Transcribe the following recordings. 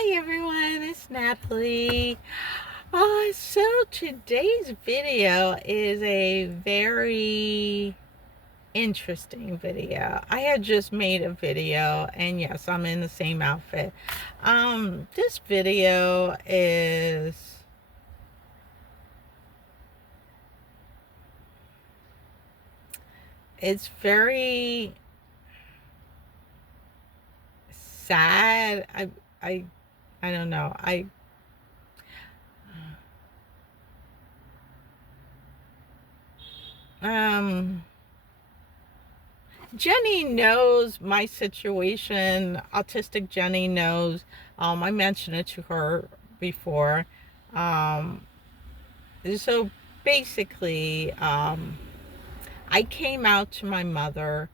Hi everyone, it's Natalie. So today's video is a very interesting video. I had just made a video, and yes, I'm in the same outfit. This video is it's very sad. I I don't know. Um Jenny knows my situation. Autistic Jenny knows. I mentioned it to her before. Um, so basically, I came out to my mother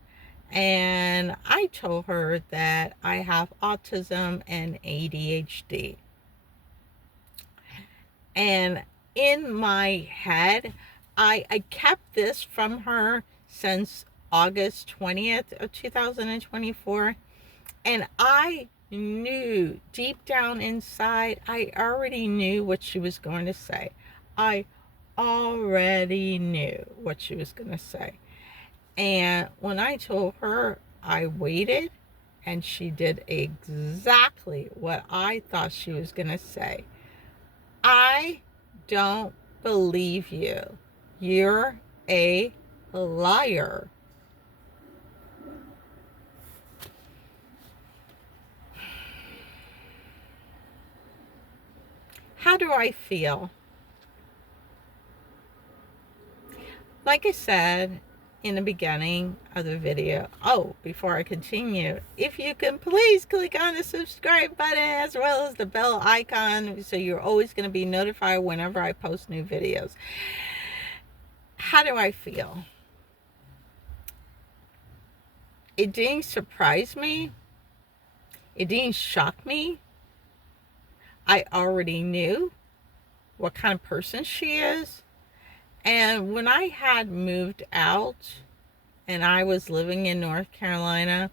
and I told her that I have autism and ADHD. And in my head, I kept this from her since August 20th of 2024. And I knew deep down inside, I already knew what she was going to say. I already knew what she was going to say. And when I told her, I waited, and she did exactly what I thought she was going to say. I don't believe you. You're a liar. How do I feel? Like I said in the beginning of the video, before I continue, if you can please click on the subscribe button as well as the bell icon so you're always going to be notified whenever I post new videos. How do I feel? It didn't surprise me. It didn't shock me. I already knew what kind of person she is. And when I had moved out and I was living in North Carolina,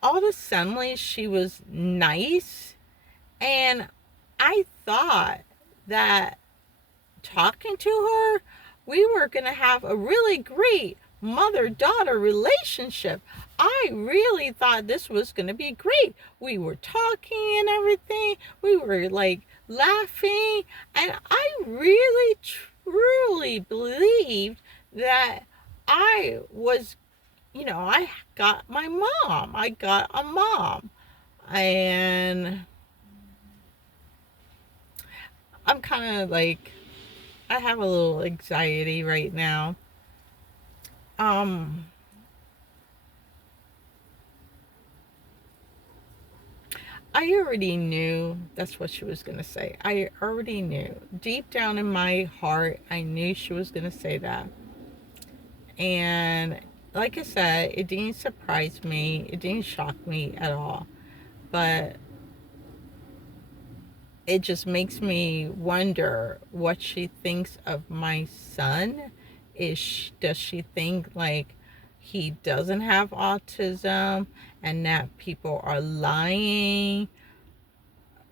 all of a sudden she was nice. And I thought that talking to her, we were going to have a really great mother-daughter relationship. I really thought this was going to be great. We were talking and everything. We were like laughing. And I really, truly believed that I was, I got my mom. I got a mom. And I'm kind of like, I have a little anxiety right now. Um, I already knew that's what she was going to say. I already knew. Deep down in my heart, I knew she was going to say that. And like I said, it didn't surprise me. It didn't shock me at all. But it just makes me wonder what she thinks of my son. Does she think like he doesn't have autism and that people are lying?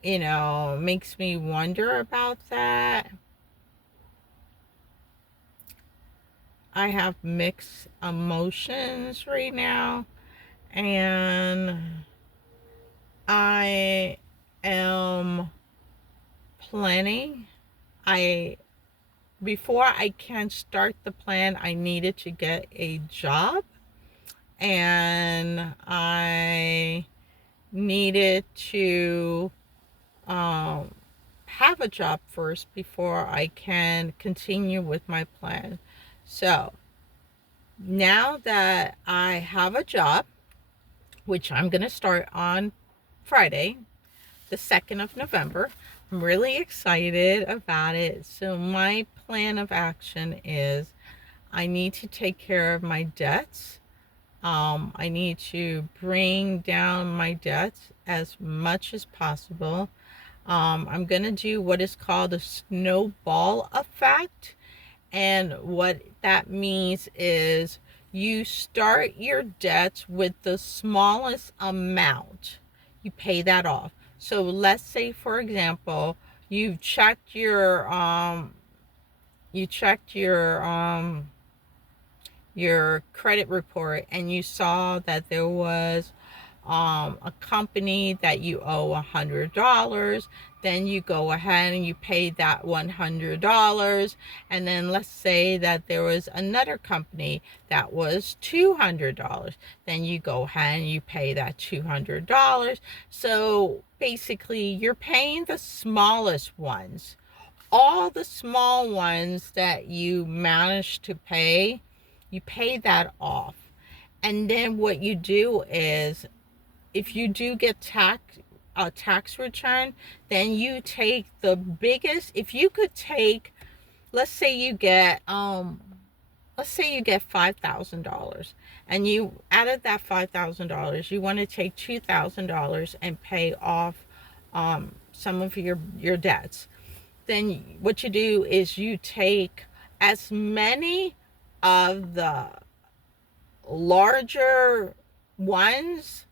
Makes me wonder about that. I have mixed emotions right now, and I am planning. Before I can start the plan, I needed to get a job, and I needed to have a job first before I can continue with my plan. So now that I have a job, which I'm going to start on Friday, the 2nd of November, I'm really excited about it. So my plan of action is I need to take care of my debts. I need to bring down my debts as much as possible. I'm going to do what is called a snowball effect. And what that means is you start your debts with the smallest amount. You pay that off. So let's say, for example, you checked your you checked your credit report and you saw that there was a company that you owe $100. Then you go ahead and you pay that $100. And then let's say that there was another company that was $200. Then you go ahead and you pay that $200. So basically you're paying the smallest ones. All the small ones that you manage to pay, you pay that off. And then what you do is, if you do get a tax return, then you take the biggest. If you could take, let's say you get $5,000, and you, out of that $5,000, you want to take $2,000 and pay off some of your debts. Then what you do is you take as many of the larger ones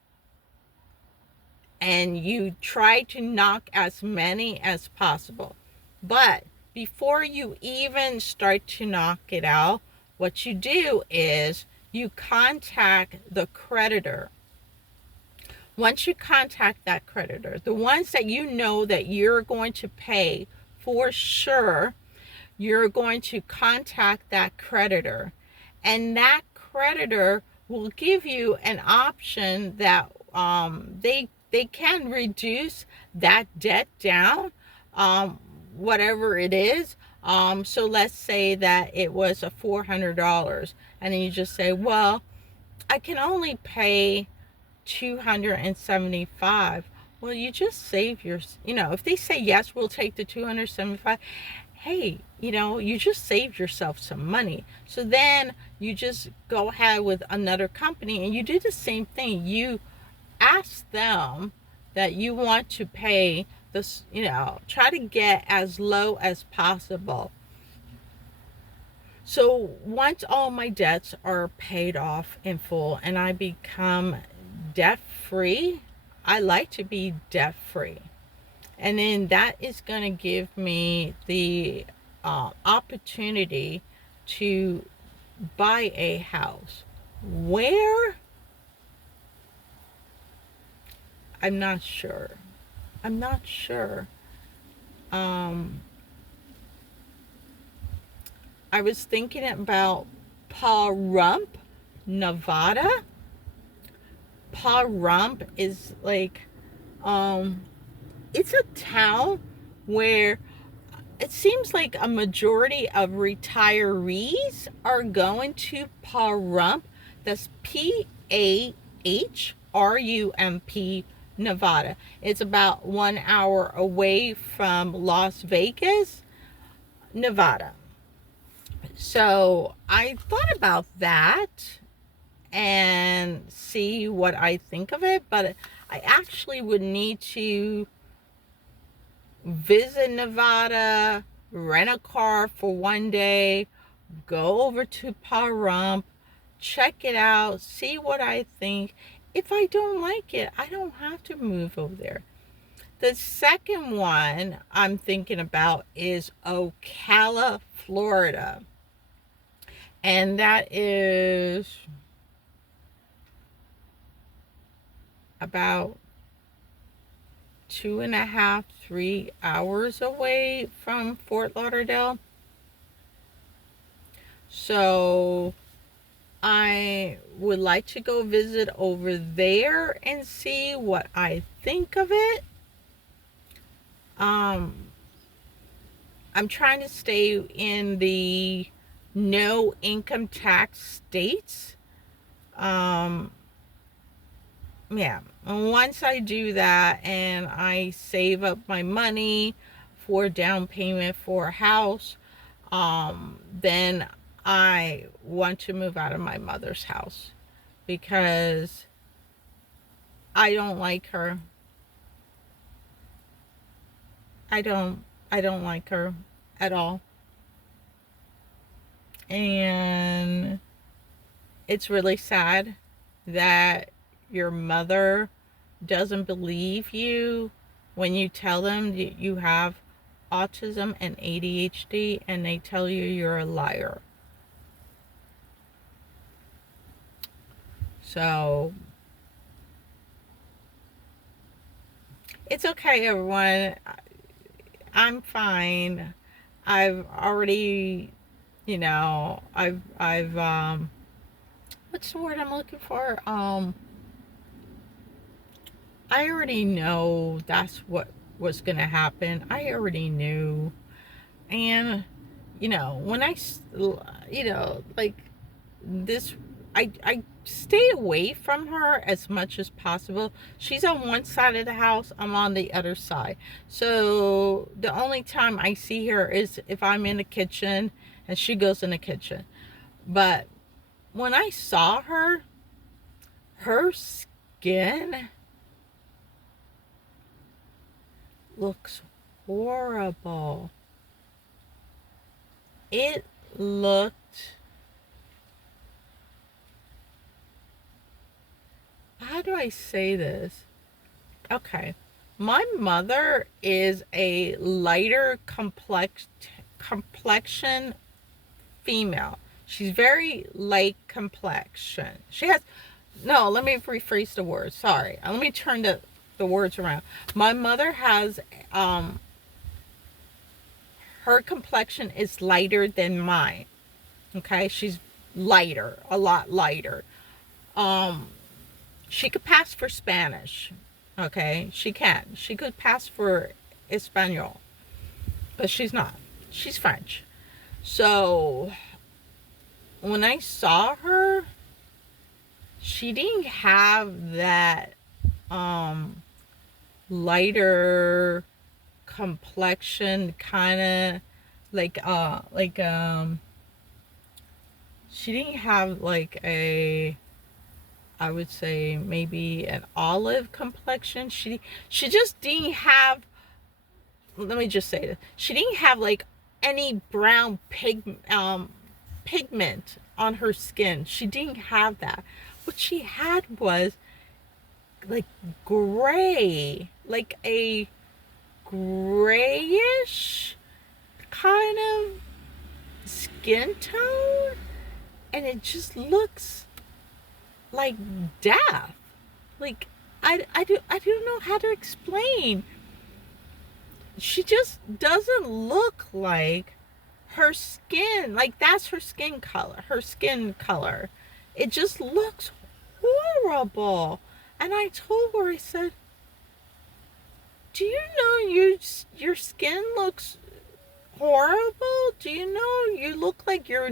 and you try to knock as many as possible. But before you even start to knock it out, what you do is you contact the creditor. Once you contact that creditor, the ones that you know that you're going to pay for sure, you're going to contact that creditor, and that creditor will give you an option that they can reduce that debt down, whatever it is. So let's say that it was a $400, and then you just say, well, I can only pay 275. Well, you just save your, if they say yes, we'll take the 275. Hey, you just saved yourself some money. So then you just go ahead with another company and you do the same thing. You ask them that you want to pay this, try to get as low as possible. So once all my debts are paid off in full and I become debt free, I like to be debt free. And then that is going to give me the opportunity to buy a house. Where? I'm not sure. I'm not sure. I was thinking about Pahrump, Nevada. Pahrump is like, it's a town where it seems like a majority of retirees are going to Pahrump. That's Pahrump, Nevada. It's about 1 hour away from Las Vegas, Nevada. So I thought about that and see what I think of it, but I actually would need to visit Nevada, rent a car for one day, go over to Pahrump, check it out, see what I think. If I don't like it, I don't have to move over there. The second one I'm thinking about is Ocala, Florida. And that is about 2.5, 3 hours away from Fort Lauderdale. So I would like to go visit over there and see what I think of it. I'm trying to stay in the no income tax states. Yeah, and once I do that and I save up my money for down payment for a house, then I want to move out of my mother's house because I don't like her. I don't like her at all. And it's really sad that your mother doesn't believe you when you tell them that you have autism and ADHD and they tell you you're a liar. So it's okay, everyone. I'm fine. I've already, I've what's the word I'm looking for? I already know that's what was going to happen. I already knew. And, when like this, I stay away from her as much as possible. She's on one side of the house, I'm on the other side. So the only time I see her is if I'm in the kitchen and she goes in the kitchen. But when I saw her, her skin looks horrible. It looked, how do I say this? Okay. My mother is a lighter complexion female. She's very light complexion. She has, no, let me rephrase the words. Sorry. Let me turn the words around. My mother has, her complexion is lighter than mine. Okay? She's lighter, a lot lighter. She could pass for Spanish. Okay? She can. She could pass for Espanol. But she's not. She's French. So when I saw her, she didn't have that lighter complexion, kind of like she didn't have like a, I would say maybe an olive complexion. She just didn't have, let me just say this, she didn't have like any brown pigment on her skin. She didn't have that. What she had was like gray, like a grayish kind of skin tone, and it just looks like death. Like I don't know how to explain. She just doesn't look like her skin. Like that's her skin color. Her skin color. It just looks horrible. And I told her, I said, do you know your skin looks horrible? Do you know you look like you're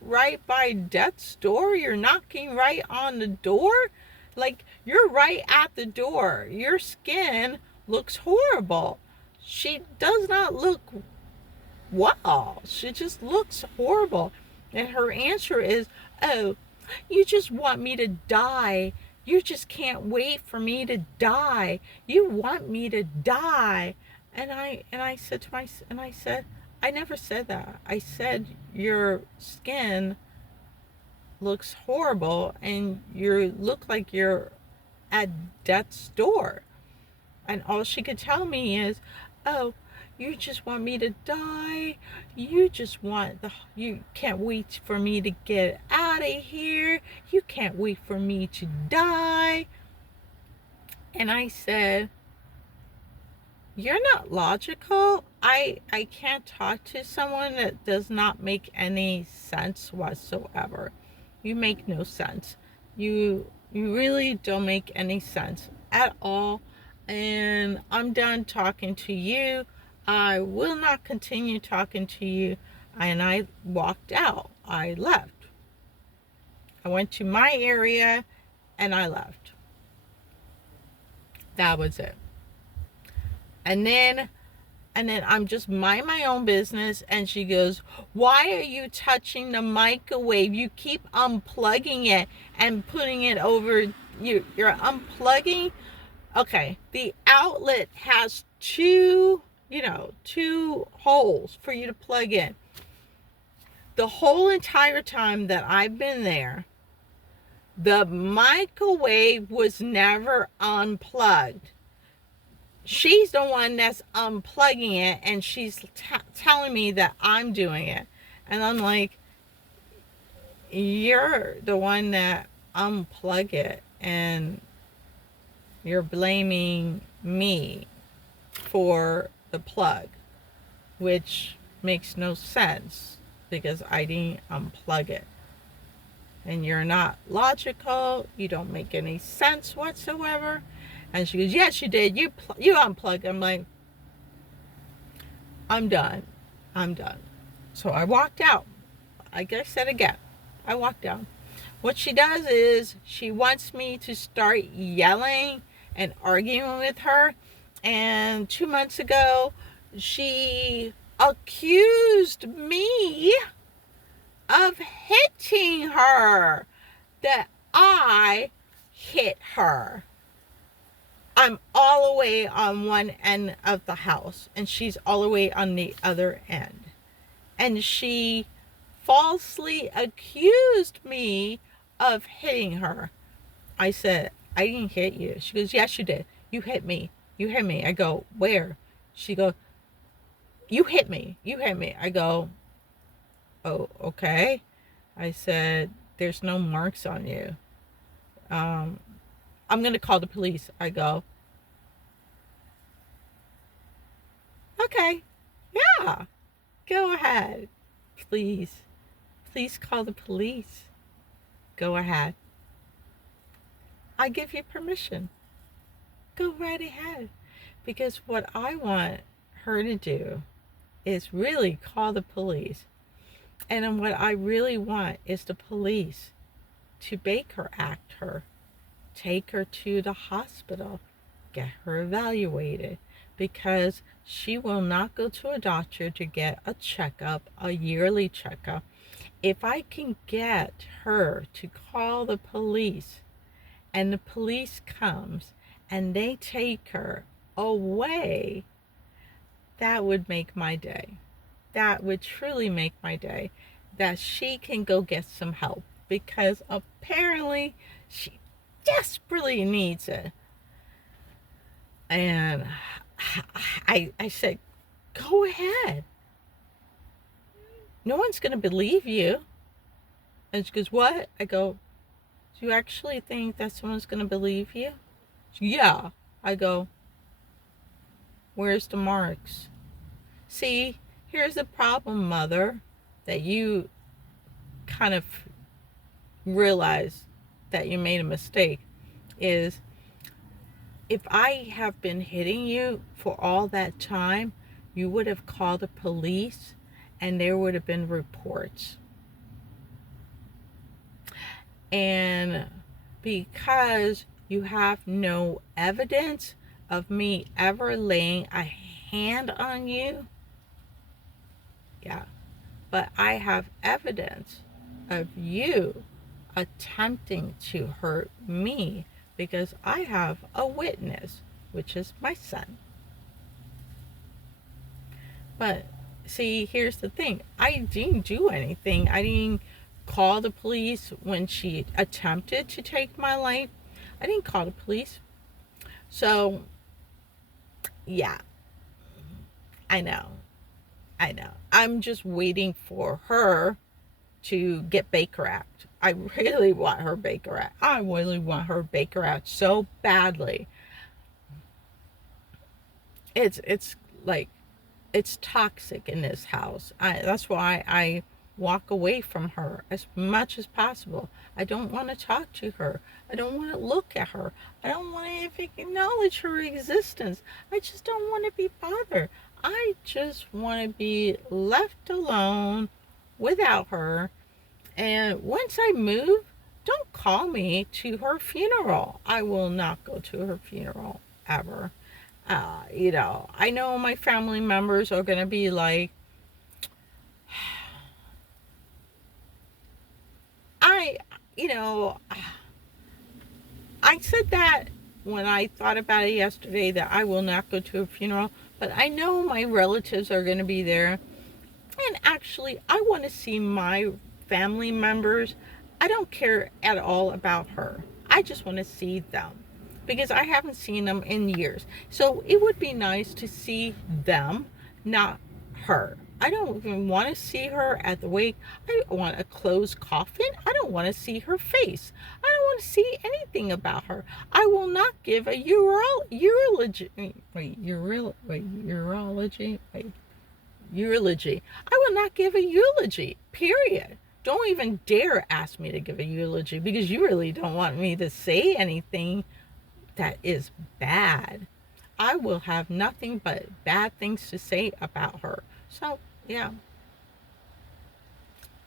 right by death's door? You're knocking right on the door? Like you're right at the door. Your skin looks horrible. She does not look well. She just looks horrible. And her answer is, oh, you just want me to die. You just can't wait for me to die. You want me to die. And I said, I never said that. I said your skin looks horrible and you look like you're at death's door. And all she could tell me is, oh, you just want me to die. You can't wait for me to get out of here. You can't wait for me to die. And I said, you're not logical. I can't talk to someone that does not make any sense whatsoever. You make no sense. You really don't make any sense at all. And I'm done talking to you. I will not continue talking to you. And I walked out. I left. I went to my area and I left. That was it. And then I'm just mind my own business, and she goes, why are you touching the microwave? You keep unplugging it and putting it over. You're unplugging. Okay, the outlet has two holes for you to plug in. The whole entire time that I've been there, the microwave was never unplugged. she's the one that's unplugging it, and she's telling me that I'm doing it. And I'm like, you're the one that unplug it, and you're blaming me for the plug, which makes no sense because I didn't unplug it. And you're not logical. You don't make any sense whatsoever. And she goes, yes, you did. You unplugged. I'm like, I'm done. I'm done. So I walked out. Like I said again, I walked out. What she does is she wants me to start yelling and arguing with her. And 2 months ago, she accused me of hitting her, that I hit her. I'm all the way on one end of the house, and she's all the way on the other end. And she falsely accused me of hitting her. I said, I didn't hit you. She goes, yes, you did. You hit me. You hit me. I go, where? She goes, you hit me. You hit me. I go, oh, okay. I said, there's no marks on you. I'm going to call the police. I go, okay, yeah, go ahead. Please, please call the police. Go ahead. I give you permission. Go right ahead. Because what I want her to do is really call the police. And then what I really want is the police to Baker Act her, take her to the hospital, get her evaluated, because she will not go to a doctor to get a checkup, a yearly checkup. If I can get her to call the police, and the police comes and they take her away, that would make my day. That would truly make my day, that she can go get some help, because apparently she desperately needs it. And I said, go ahead. No one's going to believe you. And she goes, what? I go, do you actually think that someone's going to believe you? She goes, yeah. I go, where's the marks? See, here's the problem, Mother, that you kind of realize that you made a mistake, is if I have been hitting you for all that time, you would have called the police and there would have been reports. And because you have no evidence of me ever laying a hand on you, yeah, but I have evidence of you attempting to hurt me, because I have a witness, which is my son. But see, here's the thing. I didn't do anything. I didn't call the police when she attempted to take my life. I didn't call the police. So, yeah, I know. I'm just waiting for her to get Baker Act. I really want her Baker Act. I really want her Baker Act so badly. It's like, it's toxic in this house. That's why I walk away from her as much as possible. I don't want to talk to her. I don't want to look at her. I don't want to even acknowledge her existence. I just don't want to be bothered. I just want to be left alone without her. And once I move, don't call me to her funeral. I will not go to her funeral ever. I know my family members are going to be like, I said that when I thought about it yesterday, that I will not go to a funeral, but I know my relatives are going to be there. And actually, I want to see my family members. I don't care at all about her. I just want to see them. because I haven't seen them in years. So it would be nice to see them, not her. I don't even want to see her at the wake. I want a closed coffin. I don't want to see her face. I don't want to see anything about her. I will not give a eulogy. Eulogy. I will not give a eulogy. Period. Don't even dare ask me to give a eulogy, because you really don't want me to say anything that is bad. I will have nothing but bad things to say about her. So, yeah.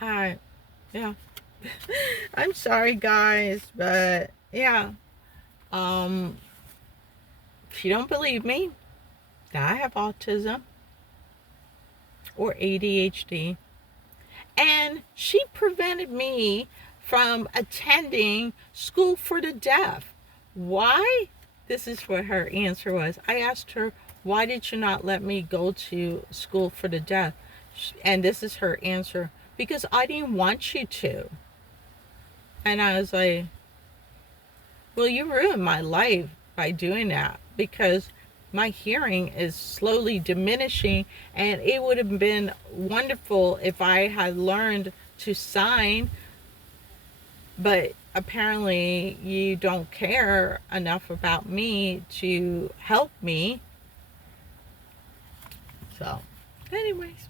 Alright. Yeah. I'm sorry, guys, but yeah. If you don't believe me that I have autism or ADHD, and she prevented me from attending school for the deaf. Why? This is what her answer was. I asked her, why did you not let me go to school for the deaf? And this is her answer: because I didn't want you to. And I was like, well, you ruined my life by doing that, because my hearing is slowly diminishing, and it would have been wonderful if I had learned to sign, but apparently you don't care enough about me to help me. So, anyways.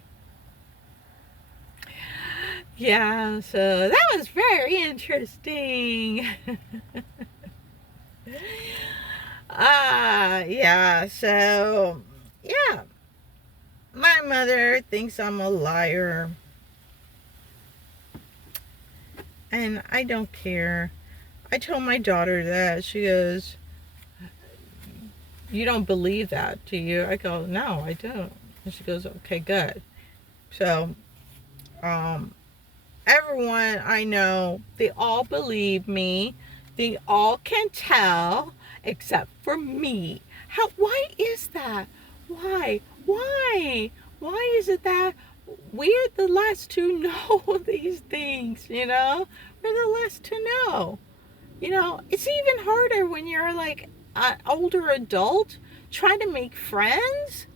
Yeah, so that was very interesting. Yeah, so, yeah. My mother thinks I'm a liar. And I don't care. I told my daughter that. She goes, you don't believe that, do you? I go, no, I don't. And she goes, okay, good. So, everyone I know, they all believe me. They all can tell, except for me. Why is that? Why? Why is it that we're the last to know these things, you know? We're the last to know. You know, it's even harder when you're like an older adult trying to make friends.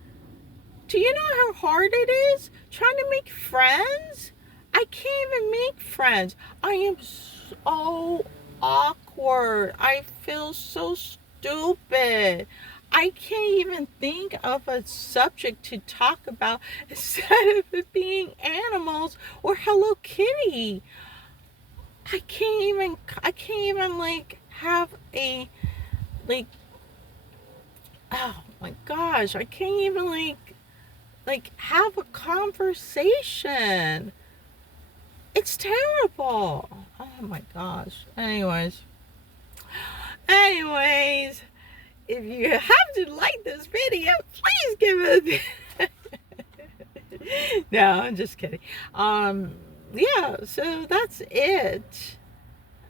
Do you know how hard it is trying to make friends? I can't even make friends. I am so awkward. I feel so stupid. I can't even think of a subject to talk about instead of it being animals or Hello Kitty. I can't even like have a, like, oh my gosh, I can't even like have a conversation. It's terrible. Oh my gosh. Anyways, if you have to like this video, please give it no, I'm just kidding. Yeah, so that's it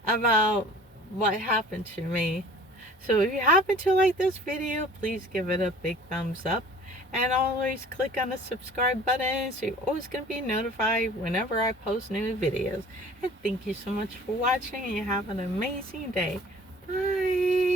about what happened to me. So if you happen to like this video, please give it a big thumbs up, and always click on the subscribe button so you're always going to be notified whenever I post new videos. And thank you so much for watching, and you have an amazing day. Bye.